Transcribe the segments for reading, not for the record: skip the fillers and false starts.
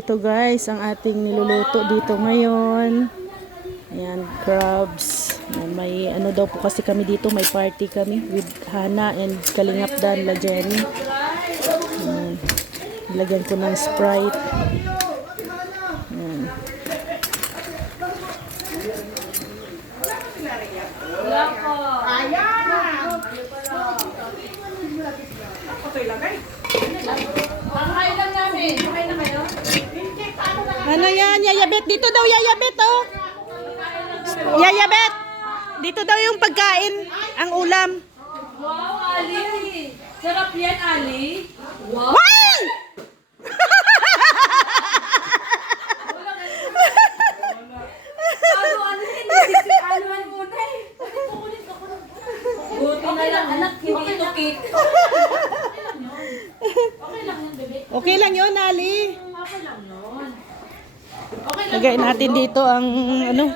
ito guys, ang ating niluluto dito ngayon. Ayan, crabs. Ayan, may ano daw po kasi kami dito, may party kami with Hana and Kalingap Dan La Jenny. Ayan, ilagyan ko ng Sprite. Ayan. Ano yan? Yayabet. Dito daw yayabet, oh. Yayabet. Dito daw yung pagkain, ang ulam. Wow, Ali. Sarap yan, Ali. Wow. Wow! Anuan muna eh. Buti na lang, anak. Hindi ito cake. Okay lang yan, bebe. Okay lang yun, Ali. Okay lang yun. Lagay natin dito ang ano.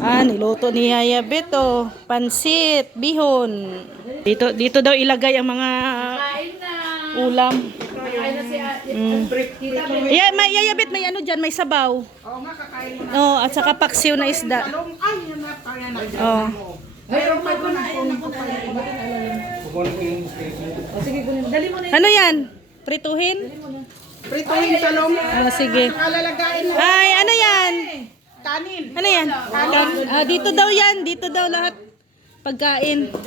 Niluto ni Yayabet, oh. Pansit, bihon. Dito daw ilagay ang mga Kain na. ulam. Kain na si Yeah, may Yayabet, may ano dyan, may sabaw. Oo nga, kakain mo na. Oh, at saka paksiw na isda. Ay, yun na, kaya na. Oh. Mayroon pa doon ako. Ano yan? Prituhin? Prituhin talong. Sige. Kalalagain mo. Ay, ano yan? Kanin. Ano yan? Dito daw yan. Dito daw lahat. Pagkain. Ano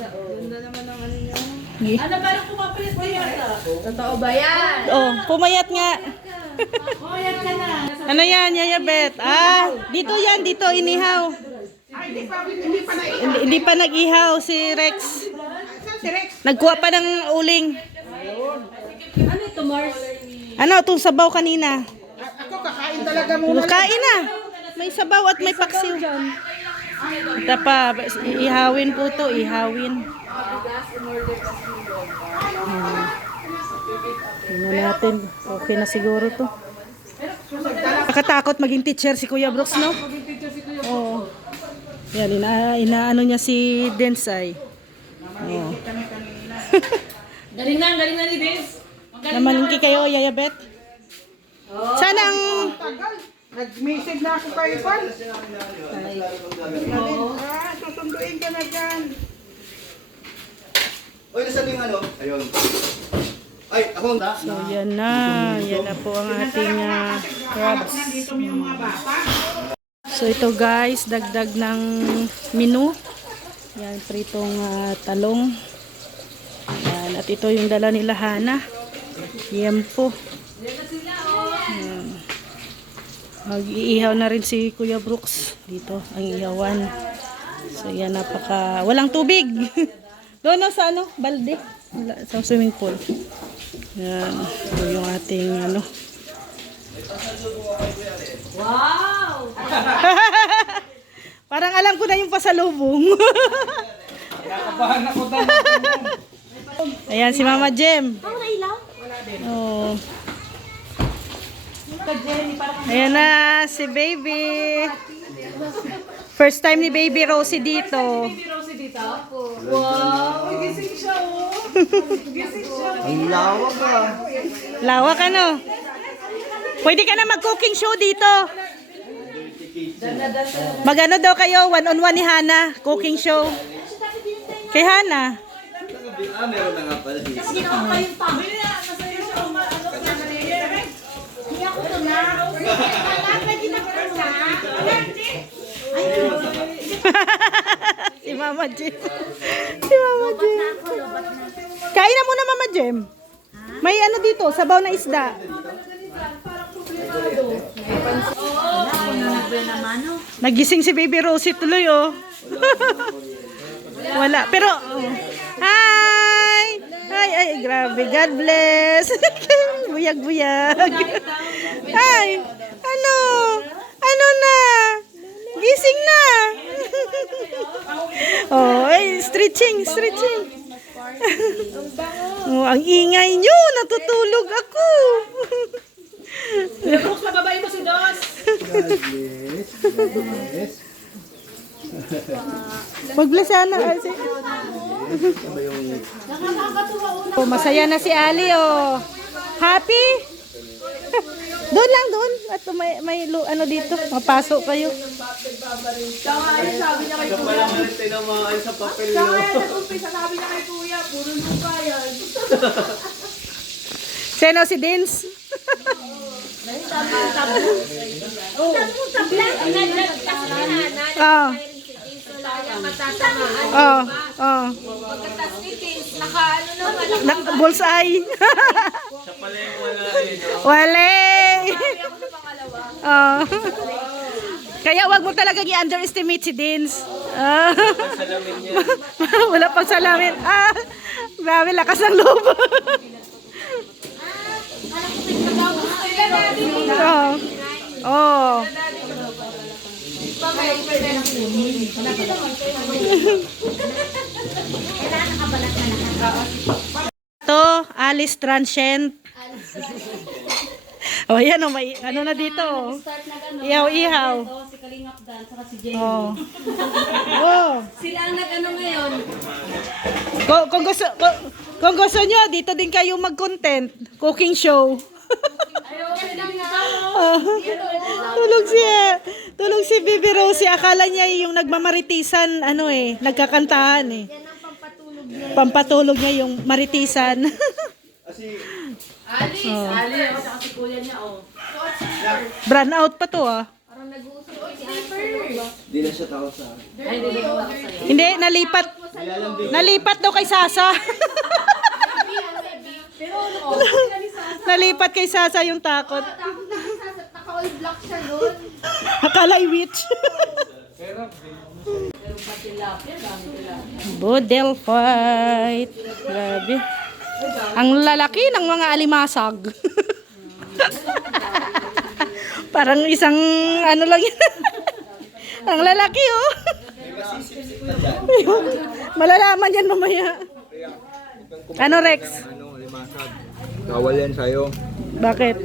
ba nang pumapalit ko yata? Totoo ba yan? Oh, pumayat nga. Oh, yan ka na. Ano yan, Yayabet? Dito yan. Dito, inihaw. Ay, hindi pa na. Hindi pa nag-ihaw si Rex. Saan si Rex? Nagkuha pa ng uling. Ano ito, Mars? Ano, itong sabaw kanina. Ako kakain talaga muna. Kain na. May sabaw at may paksiw. Tapa, ihawin po to, ihawin. Tingnan natin. Okay na siguro to. Nakatakot maging teacher si Kuya Brooks, no? Oo. Yan, inaano niya si Densay. Oo. Galing na ni Vince. Namalingki kayo, Yayabet? Sana ang... Tagal. Nag-message na ako kay Ivan. Susunduin ka na dyan. Oy, nasa yung ano? Ayun. Ay, ako na. So, yan na. Yan na po ang ating crabs. Nandito yung mga bata. So, ito guys, dagdag ng menu. Yan, pritong talong. Yan, at ito yung dala nila Hana. Yempo. Yan. Mag-iihaw na rin si Kuya Brooks. Dito, ang ihawan. So, yan, walang tubig. Doon na sa ano, balde. Sa swimming pool. Yan. So, yung ating ano. Wow! Parang alam ko na yung pasalubong. Nakabahan ako dahil. Ayan, si Mama Jem. Wala ilaw? Oh. Ayan na, si Baby. First time ni Baby Rosie dito. Wow! Gising siya, oh. Gising siya. Ang lawak ah. Lawak ano? Pwede ka na mag-cooking show dito. Magano daw kayo, one-on-one ni Hana, cooking show. Kay Hana. Meron na nga pala. Si Mama Jem. Si Mama Jem. Kain na muna Mama Jem. May ano dito, sabaw na isda. Nagising si Baby Rosie tuloy, oh. Wala. Pero, hi! Ay, grabe. God bless. Buyag-buyag. Ay, ano? Ano na? Gising na. Oh, ay, stretching. Oh, ang ingay nyo. Natutulog ako. Brooks, mababae mo si Dos. Mag-bless sana. Oh, masaya na si Ali, oh. Happy? Doon lang, doon. At may ano dito. Mapasok kayo. Tsaka ayun, sabi niya kay Kuya. Wala mo rin tinamaan sa papel, Tsaka no? ayun, nag-umpisa, sabi niya kay Kuya, puro lupa yan. Sino si Dins? Oh. Oh. Oh. Bullseye. Siya pala yung wala eh, no? Wale. Oh. Kaya wag mo talagang i-underestimate si Dins. Ah. Salamin niya. Wala pang salamin. Ah. Grabe, lakas ng loob. Oh. Oh. To, Alice Transient. Oh, yan oh, may ano na dito. Ihaw-ihaw. Si Kalingap Dan, saka si Jenny. Oh. Oh. Sila ang nag-ano ngayon. Kung gusto nyo, dito din kayo mag-content. Cooking show. Oh. Tulog si Bibi Rosie. Akala niya yung nagmamaritisan, ano eh, nagkakantahan eh. Pampatulog niya yung maritisan. Kasi, Alice, Alice, tsaka si Kuya niya, oh. Brand out pa to ah. di na siya tao sa akin. Ay, hindi ko ako sa'yo. Hindi, nalipat. Nalipat daw kay Sasa. Nalipat kay Sasa yung takot. Naka-all black siya doon. Akala witch. Budel fight. Grabe. Ang lalaki ng mga alimasag. Parang isang ano lang yan. Ang lalaki oh. Malalaman yan mamaya. Ano Rex? Ano, limasag. Bawal yan sa'yo. Bakit?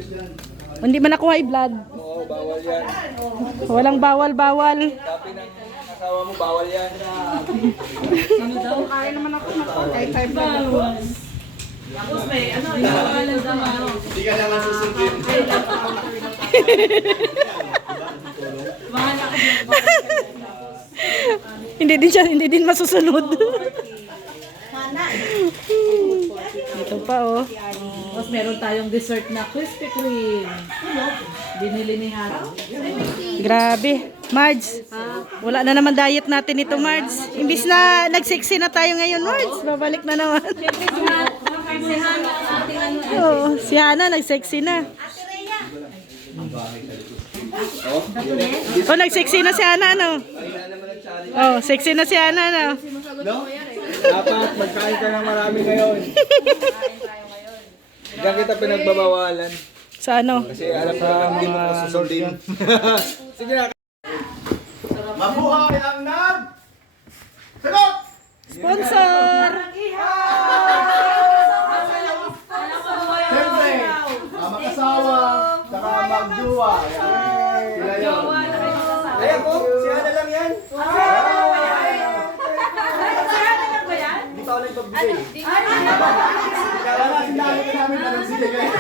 Hindi man nakuha i-vlog. Oo, bawal yan. Walang bawal. Sabi ng asawa mo, bawal yan. Kaya naman ako mag-time na ako. Tapos may, ano, yung pangalan daw, ano. Hindi ka naman susundin. Hindi din masusunod. Ito pa oh. Tapos meron tayong dessert na Krispy Kreme. Binili ni Hana. Grabe. Marge, wala na naman diet natin ito, Marge. Imbis na nag-sexy na tayo ngayon, Marge. Babalik na naman. Oo, si Hana nag-sexy na. Oh, nag-sexy na si Hana, ano? Oh, sexy na si Hana, ano? Dapat magkain ka ng marami ngayon. Diyan kita pinagbabawalan. Sa ano? Kasi alam na hindi mo ko susundin. Sige na. Mabuhay ang nag! Sagot! Sponsor! Siyempre, mag-asawa, saka magduwa. Sila yun. Ayan po, si Ana lang yan. Hindi pa ako nagpagbigay. Kaya sinabi ko namin anong sige kayo.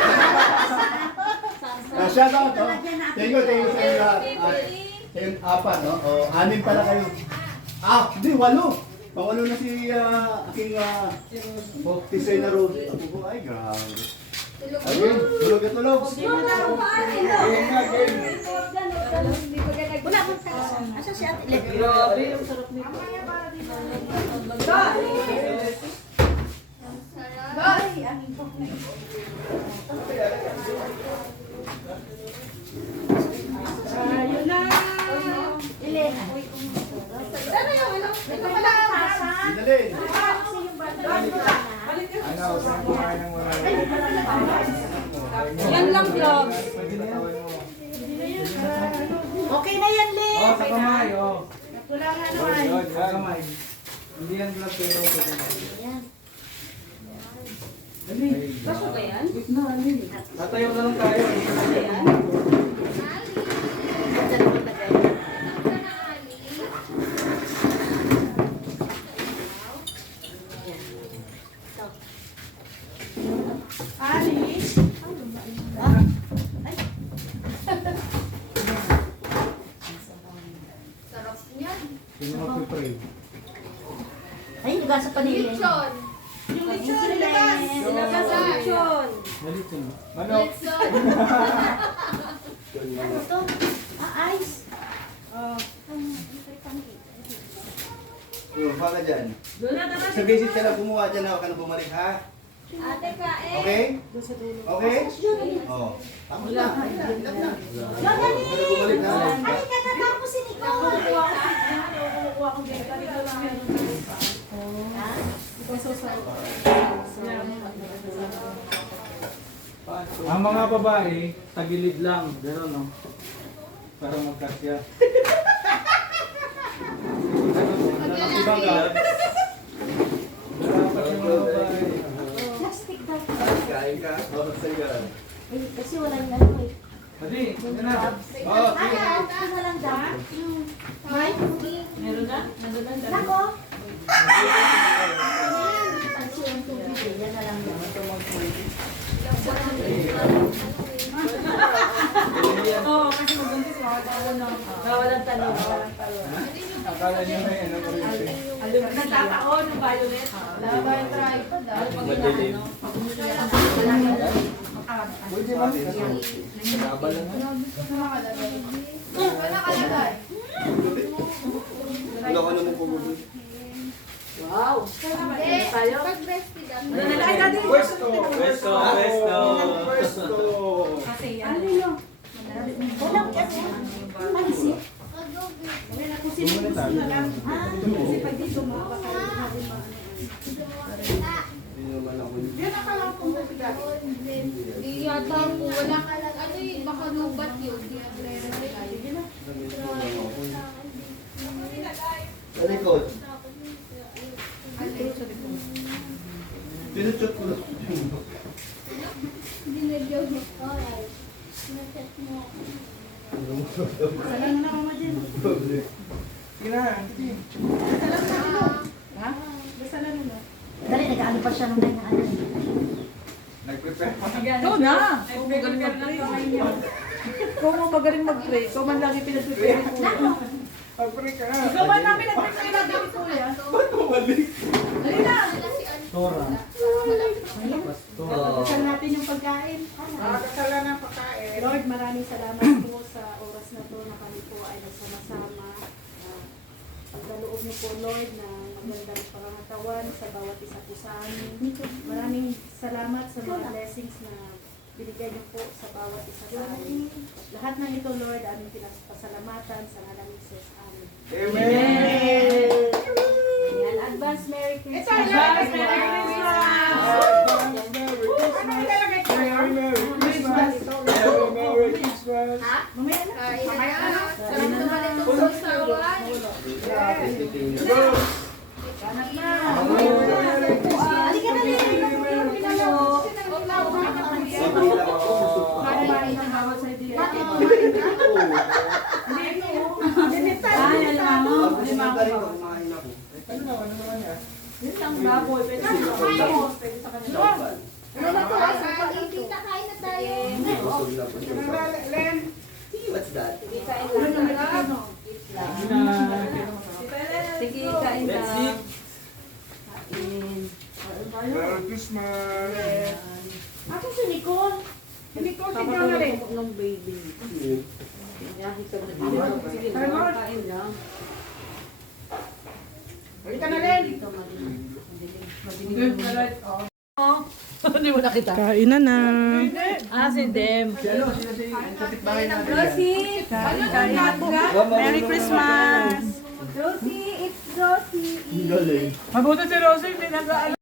Shout out, no? Thank you sa inyo lahat. Kayong apat, no? O, 6 pala kayo. Hindi, 8. Pang-8 na si aking tisay na Rose. Ako po, ay, grabe. Ayun, tulog at tulog. Wala akong taas. Asa si Ate Lek? Grabe, yung sarap nito. Ano yung ano? Ito pala ang tasa. Sinalin. Ano, saan kumain ng marami? Yan lang vlog. Okay na yan, Le. Oh, sa kamay, oh. Wala nga Oh, naman. yun, sa kamay. Hindi yan vlog pero pwede na. Kaso ba yan? Tatayo na lang tayo. Sino magpipray? Ay, nagasa pa nila. Yung lechon, labas! Ilabas ang lechon. Nalito no? Manok. Ano to? Ice. Baka dyan. Sa basic ka lang gumawa dyan, huwag ka na bumalik ha? Ate kain. Okay? Okay? Oo. Tapos na. Hilap na. Huwag ka na bumalik ha? Ay, katatapos si Nicole. Ang mga babae, tagilid lang. Gano'n no? Para magkasya. Nakakibagal. Dapat yung mga babae. Plastic daw. Kain ka? Oo, sige. Ay, kasi walang ano eh. Hadi, yan na. Oo, Ano? Ano lang daw? May? Meron na? Nandun na? Nako. Pansin ang tubig eh. Yan na lang daw. Oo, kasi magbuntis bawalan tanong. Akala niyo na yan, ano ko rin. Nagtataon ng violet. Wala yung tripod. Madilim. Pwede ba? Nabal lang yan. Wala ka naman pumunod. Wow. Tayo. Ano na lang natin? Pwesto! Pwesto! Pwesto! Kasi Ano yun? Walang kasi. Pansin. Bumalik tayo. Kasi pag dito Hindi naman ako. Yata po, wala ka lang. Ano yun, baka lubat yun. Sa likod. Pinuchot ko lang. Binagyaw mo. Alright. Naset mo. Salang na mama dyan. Sige na. Dali, nag-ano pa siya nung ganyan. Ano? Nag-prepare pa. Ikaw na! Kung magaling mag-pray. Kung mo magaling mag-pray, ikaw man lang yung pinag-prepare ko. Mag-pray ka na. Ikaw man namin nag-prepare natin ni Kuya. Ba't bumalik? Dali na! Tora. Kasal natin yung pagkain. Kasalan ng pagkain. Lord, maraming salamat po sa oras na to na kami po ay nagsama-sama. Pagkaloob niyo po, Lord, na magandang pangangatawan sa bawat isa po sa amin. Maraming salamat sa mga blessings na binigay niyo po sa bawat isa sa amin. Lahat ng ito, Lord, aming pinasalamatan sa ngalan ni Jesus. Amen. Amen! Ayan, advance Merry Christmas. Advance Merry Merry Christmas! Mamaya na. Mamaya na. Sarap naman itong sausawan. Halika na rin. Ay, alam mo. Ano naman yan? Yun lang baboy. Pwede sa bangus. Pwede sa kanila. Ano na to? Tita, kain na tayo. What's that? Sige, kain lang. Sige, kain lang. Kain. Merry Christmas! Ako si Nicole. Nicole, tignan na rin. Ng baby. Yahi ka na dito. Sige, kain lang. Halika na rin. Dito, madilim. Hindi mo nakita. Kain na na. Si Dem. Kapitbahay natin yan. Rosie! Merry Christmas! Rosie, it's Rosie. Ang galing. Mabuti si Rosie, hindi nag